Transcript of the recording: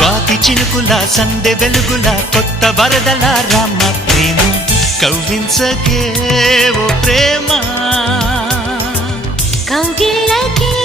స్వాతి చినుకుల సందె వెలుగుల కొత్త వరదల రామ ప్రేమ కవ్వించకే ఓ ప్రేమ కౌగిళ్ళకే